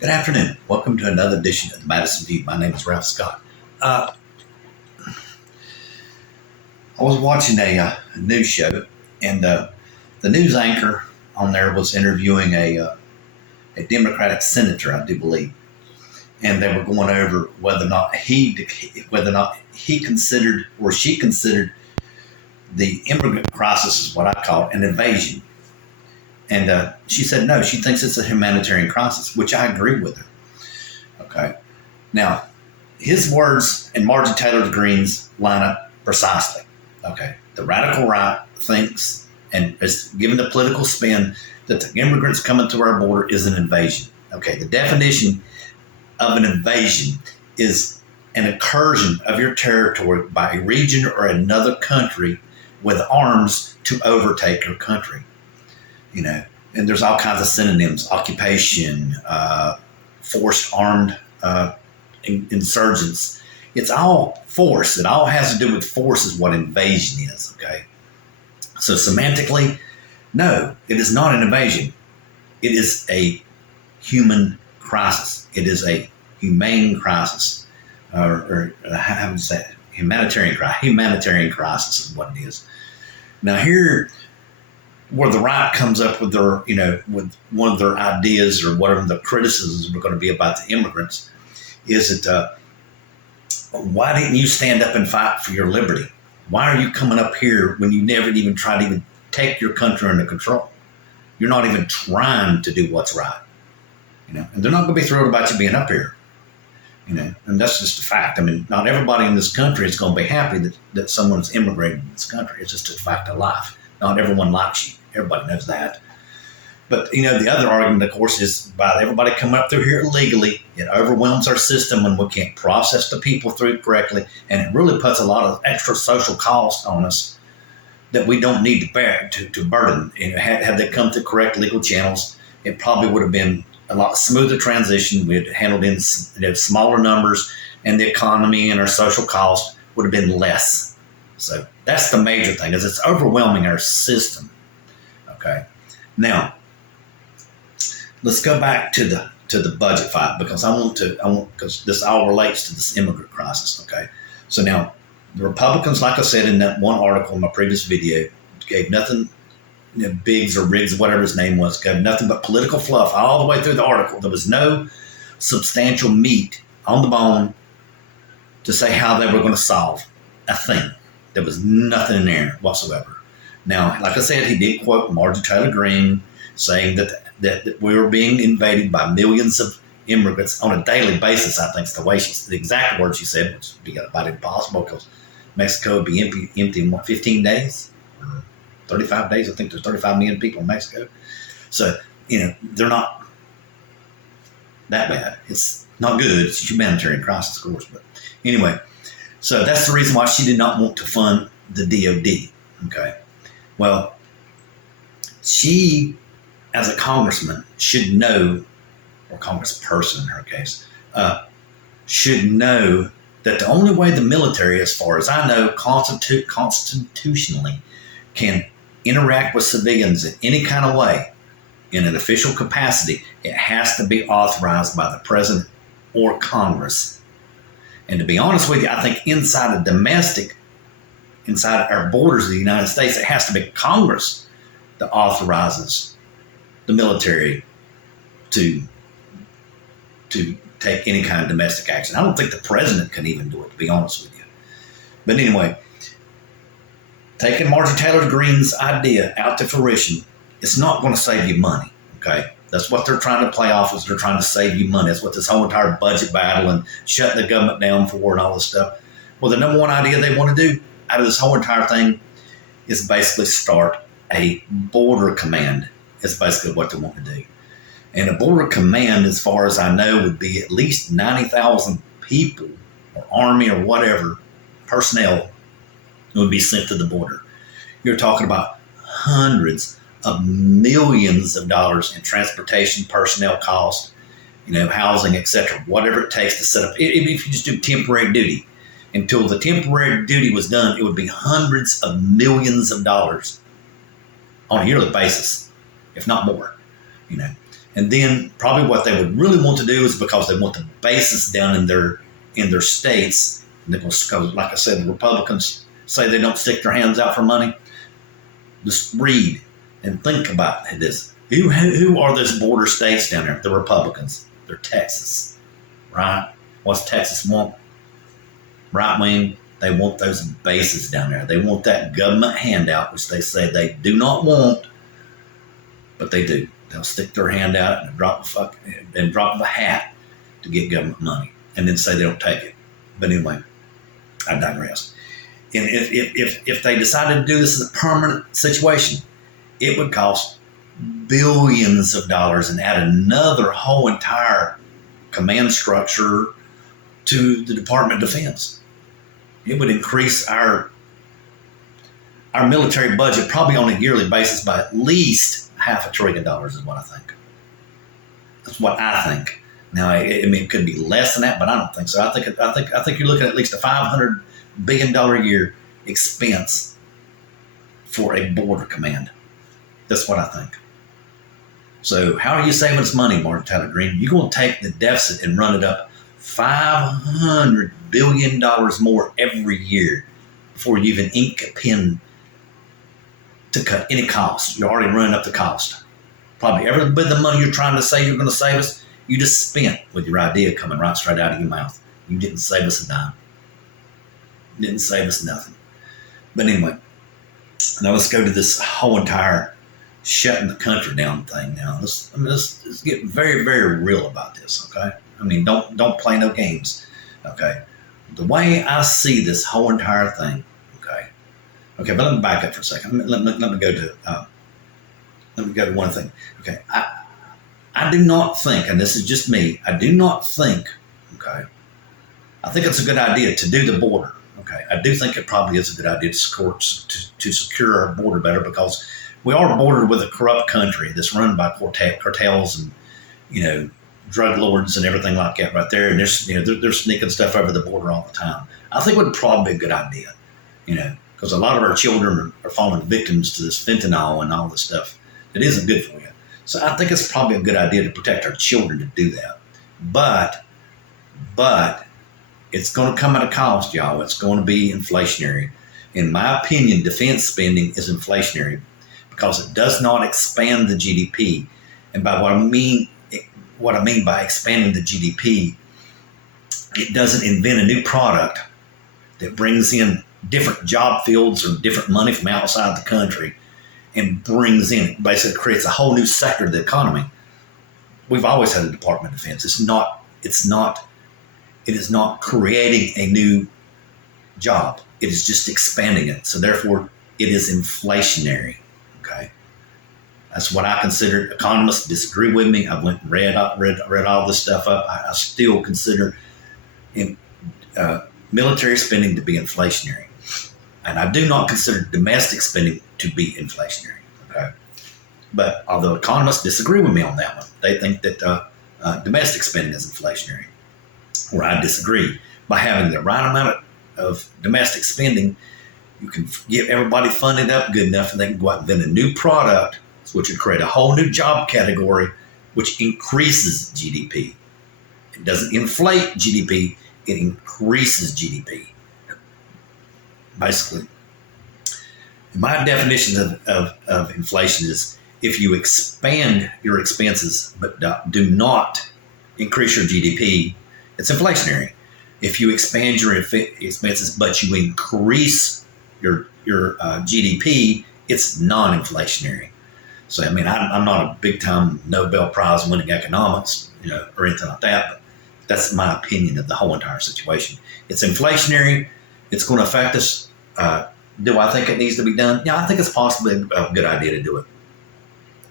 Good afternoon. Welcome to another edition of the Madison View. My name is Ralph Scott. I was watching a news show, and the news anchor on there was interviewing a Democratic senator, I do believe, and they were going over whether or not he considered or she considered the immigrant crisis, is what I call it, an invasion. And she said no, she thinks it's a humanitarian crisis, which I agree with her. Okay. Now, his words and Marjorie Taylor Greene's line up precisely. Okay. The radical right thinks and is given the political spin that the immigrants coming to our border is an invasion. Okay. The definition of an invasion is an incursion of your territory by a region or another country with arms to overtake your country. You know, and there's all kinds of synonyms: occupation, forced armed insurgents. It's all force. It all has to do with force is what invasion is, okay? So semantically, no, it is not an invasion. It is a human crisis. It is a humane crisis, or how would you say it? Humanitarian crisis is what it is. Now here, where the right comes up with their, with one of their ideas or whatever the criticisms are going to be about the immigrants, is that why didn't you stand up and fight for your liberty? Why are you coming up here when you never even try to even take your country under control? You're not even trying to do what's right, and they're not going to be thrilled about you being up here, and that's just a fact. I mean, not everybody in this country is going to be happy that someone's immigrated in this country. It's just a fact of life. Not everyone likes you. Everybody knows that. But, the other argument, of course, is by everybody coming up through here illegally, it overwhelms our system when we can't process the people through correctly. And it really puts a lot of extra social cost on us that we don't need to bear, to burden. Had they come through correct legal channels, it probably would have been a lot smoother transition. We had handled in smaller numbers, and the economy and our social cost would have been less. So that's the major thing, is it's overwhelming our system. Okay. Now, let's go back to the budget fight, because because this all relates to this immigrant crisis. Okay. So now the Republicans, like I said in that one article in my previous video, gave nothing, Biggs or Riggs, whatever his name was, gave nothing but political fluff all the way through the article. There was no substantial meat on the bone to say how they were going to solve a thing. There was nothing in there whatsoever. Now, like I said, he did quote Marjorie Taylor Greene saying that we were being invaded by millions of immigrants on a daily basis. I think it's the exact words she said, which would be about impossible because Mexico would be empty in 15 days or 35 days. I think there's 35 million people in Mexico. So, they're not that bad. It's not good. It's a humanitarian crisis, of course. But anyway, so that's the reason why she did not want to fund the DOD. Okay. Well, she, as a congressman, should know, or congressperson in her case, should know that the only way the military, as far as I know, constitutionally can interact with civilians in any kind of way in an official capacity, it has to be authorized by the president or Congress. And to be honest with you, I think inside our borders of the United States, it has to be Congress that authorizes the military to take any kind of domestic action. I don't think the president can even do it, to be honest with you. But anyway, taking Marjorie Taylor Greene's idea out to fruition, it's not going to save you money, okay? That's what they're trying to play off, is they're trying to save you money. That's what this whole entire budget battle and shutting the government down for and all this stuff. Well, the number one idea they want to do out of this whole entire thing is basically start a border command. Is basically what they want to do. And a border command, as far as I know, would be at least 90,000 people or army or whatever personnel would be sent to the border. You're talking about hundreds of millions of dollars in transportation, personnel costs, housing, etc., whatever it takes to set up. Even if you just do temporary duty, until the temporary duty was done, it would be hundreds of millions of dollars on a yearly basis, if not more. And then probably what they would really want to do is because they want the bases down in their states. And because, like I said, the Republicans say they don't stick their hands out for money. Just read and think about this. Who are those border states down there? The Republicans. They're Texas, right? What's Texas want? Right wing. They want those bases down there. They want that government handout, which they say they do not want, but they do. They'll stick their hand out and drop the hat to get government money, and then say they don't take it. But anyway, I digress. And if they decided to do this as a permanent situation, it would cost billions of dollars and add another whole entire command structure to the Department of Defense. It would increase our military budget probably on a yearly basis by at least $500 billion is what I think. That's what I think. Now, I mean, it could be less than that, but I don't think so. I think you're looking at least a $500 billion a year expense for a border command. That's what I think. So how are you saving us money, Martin Tyler Green? You're going to take the deficit and run it up $500 billion more every year before you even ink a pen to cut any cost. You're already running up the cost. Probably every bit of the money you're trying to say you're going to save us, you just spent with your idea coming right straight out of your mouth. You didn't save us a dime. You didn't save us nothing. But anyway, now let's go to this whole entire shutting the country down thing now. Let's get very, very real about this, okay? I mean, don't play no games, okay? The way I see this whole entire thing, okay, but let me back up for a second. Let me go to one thing. Okay, I do not think, and this is just me, I do not think, okay, I think it's a good idea to do the border. Okay, I do think it probably is a good idea to secure our border better, because we are bordered with a corrupt country that's run by cartels and drug lords and everything like that right there, and they're sneaking stuff over the border all the time. I think it would probably be a good idea, because a lot of our children are falling victims to this fentanyl and all this stuff that isn't good for you. So I think it's probably a good idea to protect our children to do that. But it's going to come at a cost, y'all. It's going to be inflationary. In my opinion, defense spending is inflationary because it does not expand the GDP. And by what I mean by expanding the GDP, it doesn't invent a new product that brings in different job fields or different money from outside the country and basically creates a whole new sector of the economy. We've always had a Department of Defense. It is not creating a new job. It is just expanding it. So therefore, it is inflationary. Okay, that's what I consider. Economists disagree with me. I went and read all this stuff up. I still consider military spending to be inflationary, and I do not consider domestic spending to be inflationary. Okay, but although economists disagree with me on that one, they think that domestic spending is inflationary. Where I disagree. By having the right amount of domestic spending, you can get everybody funded up good enough and they can go out and invent a new product, which would create a whole new job category, which increases GDP. It doesn't inflate GDP, it increases GDP. Basically, my definition of inflation is if you expand your expenses but do not increase your GDP, it's inflationary. If you expand your expenses but you increase your GDP, it's non-inflationary. So, I mean, I'm not a big-time Nobel Prize winning economics, or anything like that, but that's my opinion of the whole entire situation. It's inflationary. It's going to affect us. Do I think it needs to be done? Yeah, I think it's possibly a good idea to do it.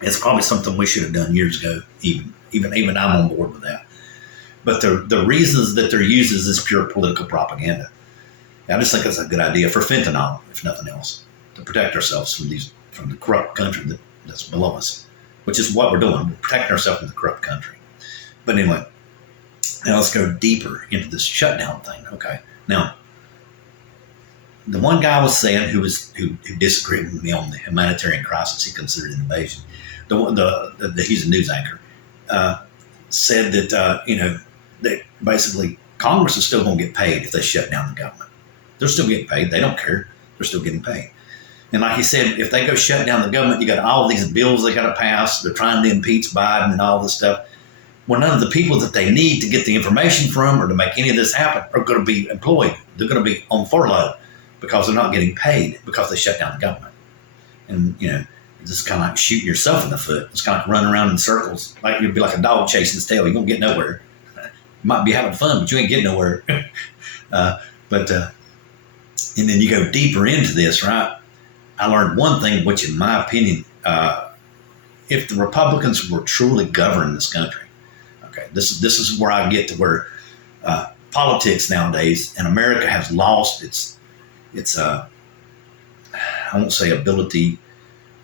It's probably something we should have done years ago. Even I'm on board with that. But the reasons that they're used is pure political propaganda. I just think it's a good idea for fentanyl, if nothing else, to protect ourselves from the corrupt country that's below us, which is what we're doing. We're protecting ourselves from the corrupt country. But anyway, now let's go deeper into this shutdown thing. Okay, now the one guy was saying who disagreed with me on the humanitarian crisis he considered an invasion. He's a news anchor. said that, that basically Congress is still going to get paid if they shut down the government. They're still getting paid. They don't care. They're still getting paid. And like he said, if they go shut down the government, you got all these bills they got to pass. They're trying to impeach Biden and all this stuff. Well, none of the people that they need to get the information from or to make any of this happen are going to be employed. They're going to be on furlough because they're not getting paid because they shut down the government. And, it's just kind of like shooting yourself in the foot. It's kind of like running around in circles. Like you'd be like a dog chasing its tail. You don't get nowhere. You might be having fun, but you ain't getting nowhere. And then you go deeper into this, right? I learned one thing, which in my opinion, if the Republicans were truly governing this country, okay, this is where I get to where politics nowadays in America has lost its I won't say ability,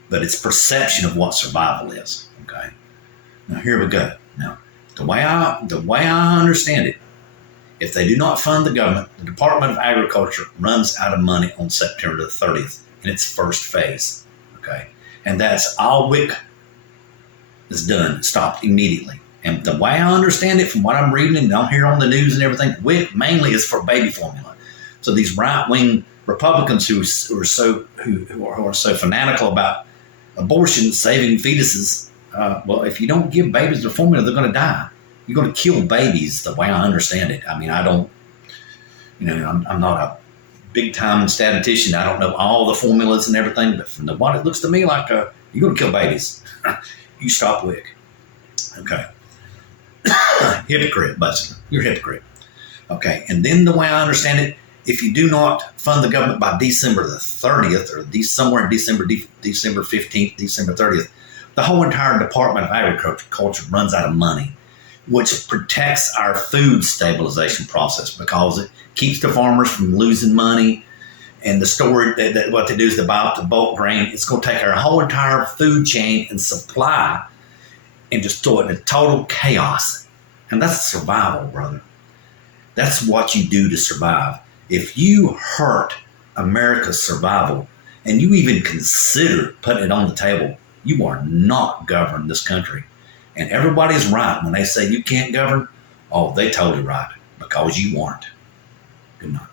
but its perception of what survival is. Okay, now here we go. Now the way I understand it, if they do not fund the government, the Department of Agriculture runs out of money on September the 30th in its first phase. Okay, and that's all WIC is done, stopped immediately. And the way I understand it, from what I'm reading and I'm hearing on the news and everything, WIC mainly is for baby formula. So these right-wing Republicans who are so fanatical about abortion, saving fetuses, well, if you don't give babies the formula, they're going to die. You're going to kill babies, the way I understand it. I mean, I don't, I'm not a big-time statistician. I don't know all the formulas and everything, but from what it looks to me like, you're going to kill babies. You stop WIC. Okay. Hypocrite, basically. You're a hypocrite. Okay. And then the way I understand it, if you do not fund the government by December the 30th or somewhere in December 15th, December 30th, the whole entire Department of Agriculture runs out of money, which protects our food stabilization process because it keeps the farmers from losing money. And the storage, what they do is they buy up the bulk grain. It's going to take our whole entire food chain and supply and just throw it into total chaos. And that's survival, brother. That's what you do to survive. If you hurt America's survival and you even consider putting it on the table, you are not governing this country. And everybody's right when they say you can't govern. Oh, they totally right because you aren't. Good night.